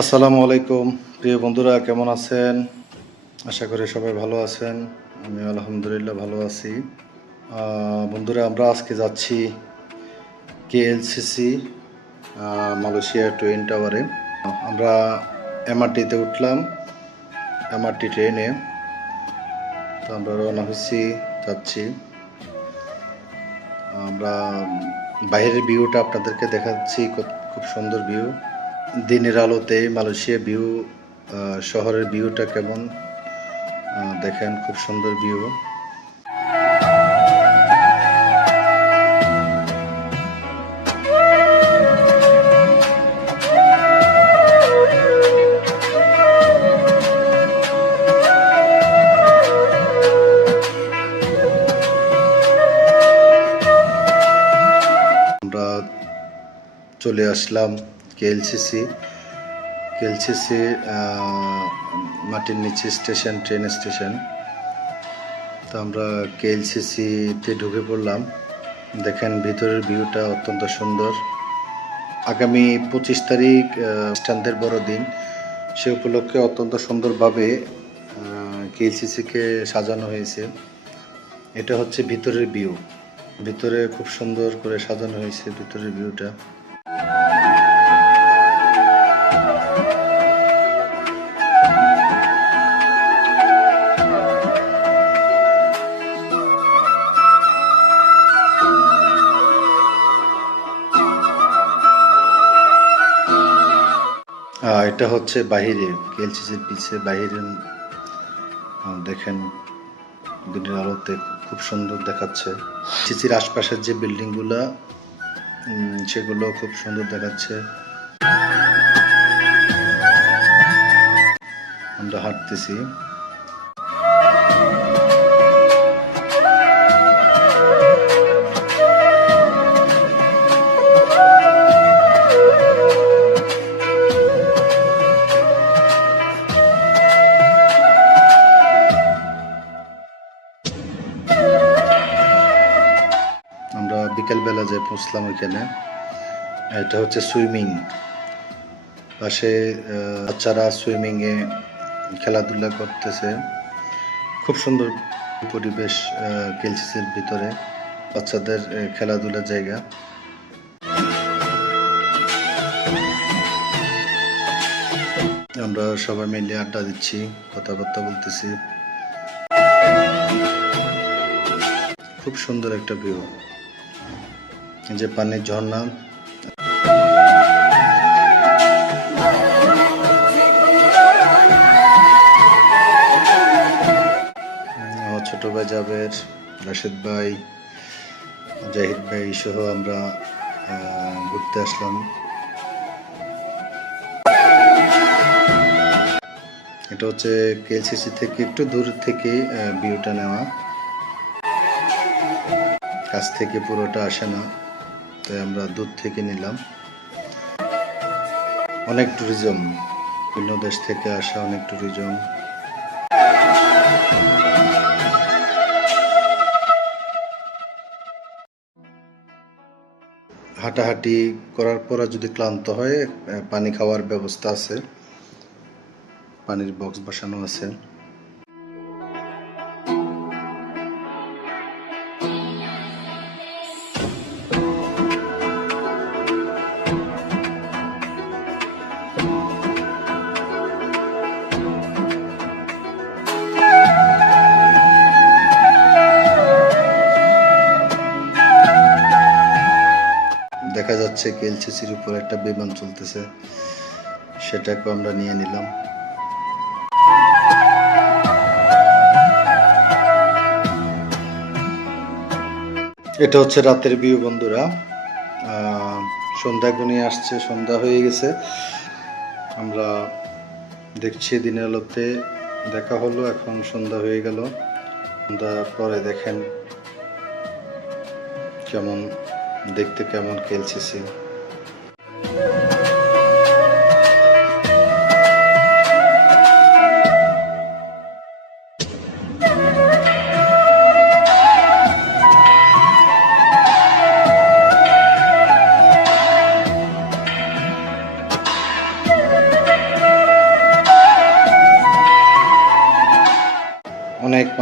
আসসালামু আলাইকুম প্রিয় বন্ধুরা, কেমন আছেন? আশা করি সবাই ভালো আছেন। আমি আলহামদুলিল্লাহ ভালো আছি। বন্ধুরা, আমরা আজকে যাচ্ছি কেএলসিসি মালয়েশিয়া টুইন টাওয়ারে। আমরা এমআরটিতে উঠলাম, এমআরটি ট্রেনে। তো আমরা রওনা হয়েছি, যাচ্ছি। আমরা বাইরের ভিউটা আপনাদেরকে দেখাচ্ছি, খুব সুন্দর ভিউ। দিনের আলোতে মালয়েশিয়া ভিউ, শহরের ভিউটা কেমন দেখেন, খুব সুন্দর ভিউ। আমরা চলে আসলাম কেএলসিসি মাটির নিচে স্টেশন, ট্রেন স্টেশন। তো আমরা কেএলসিসিতে ঢুকে পড়লাম। দেখেন ভিতরের ভিউটা অত্যন্ত সুন্দর। আগামী 25 তারিখ খ্রিস্টানদের বড়দিন, সে উপলক্ষে অত্যন্ত সুন্দরভাবে কেএলসিসিকে সাজানো হয়েছে। এটা হচ্ছে ভিতরের ভিউ। ভিতরে খুব সুন্দর করে সাজানো হয়েছে ভিতরের ভিউটা। এটা হচ্ছে বাহিরে, কেএলসিসির পিছে বাহিরে। দেখেন দিনের আলোতে খুব সুন্দর দেখাচ্ছে। কেএলসিসির আশপাশের যে বিল্ডিংগুলো, সেগুলো খুব সুন্দর দেখাচ্ছে। আমরা হাঁটতেছি। আমরা বিকেলবেলা যে পৌঁছলাম ওইখানে। এটা হচ্ছে সুইমিং, পাশে বাচ্চারা সুইমিংয়ে খেলাধুলা করতেছে। খুব সুন্দর পরিবেশ কেএলসিসির ভিতরে, বাচ্চাদের খেলাধুলার জায়গা। আমরা সবাই মিলে আড্ডা দিচ্ছি, কথাবার্তা বলতেছি। খুব সুন্দর একটা ভিউ, যে পানির ঝর্ণা। আমার ছোট ভাই জাবের, রাশেদ ভাই, জাহিদ ভাই সহ আমরা ঘুরতে আসলাম। এটা হচ্ছে কেএলসিসি থেকে একটু দূর থেকে ভিউটা নেওয়া, কাছ থেকে পুরোটা আসে না, তাই আমরা দূর থেকে নিলাম। অনেক ট্যুরিজম, বিভিন্ন দেশ থেকে আসা অনেক ট্যুরিজম। হাঁটাহাঁটি করার পর যদি ক্লান্ত হয়, পানি খাওয়ার ব্যবস্থা আছে, পানির বক্স বসানো আছে। দেখা যাচ্ছে কেএলসিসির উপর একটা বিমান চলতেছে, সেটাকে আমরা নিয়ে নিলাম। এটা হচ্ছে রাতের ভিউ বন্ধুরা। সন্ধ্যা ঘনিয়ে আসছে, সন্ধ্যা হয়ে গেছে। আমরা দেখছি দিনের আলোতে দেখা হলো, এখন সন্ধ্যা হয়ে গেল। সন্ধ্যার পরে দেখেন কেমন দেখতে, কেমন কেএলসিসি।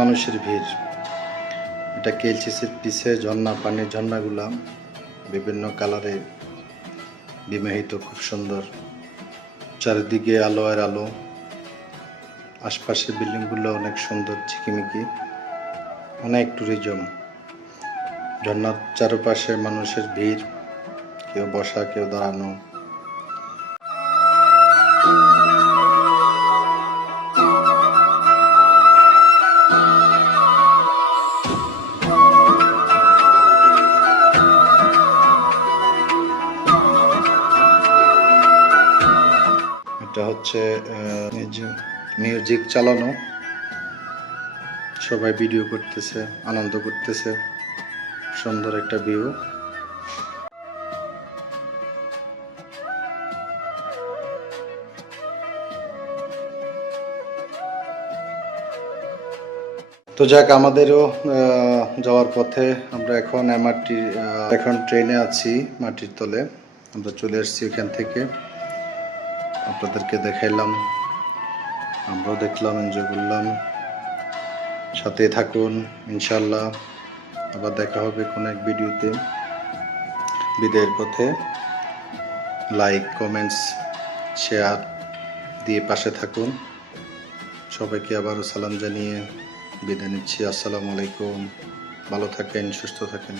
মানুষের ভিড়। এটা কেএলসিসির পিছে ঝর্ণা, পানির ঝর্ণাগুলা বিভিন্ন কালারে বিবাহিত, খুব সুন্দর। চারিদিকে আলো আর আলো, আশপাশের বিল্ডিংগুলো অনেক সুন্দর, ঝিকিমিকি, অনেক ট্যুরিজম। ঝর্ণার চারপাশে মানুষের ভিড়, কেউ বসা, কেউ দাঁড়ানো। এটা হচ্ছে এই যে মিউজিক চালানো, সবাই ভিডিও করতেছে, আনন্দ করতেছে, সুন্দর একটা ভিউ। তো যাক, আমাদেরও যাওয়ার পথে আমরা এখন এমআরটি, এখন ট্রেনে আছি মাটির তলে। আমরা চলে এসেছি এখান থেকে, আপনাদেরকে দেখাইলাম, আমরাও দেখলাম, এনজয় করলাম। সাথে থাকুন, ইনশাল্লাহ আবার দেখা হবে কোনো এক ভিডিওতে। বিদায়ের পথে লাইক, কমেন্টস, শেয়ার দিয়ে পাশে থাকুন। সবাইকে আবারও সালাম জানিয়ে বিদায় নিচ্ছি। আসসালামু আলাইকুম। ভালো থাকেন, সুস্থ থাকেন।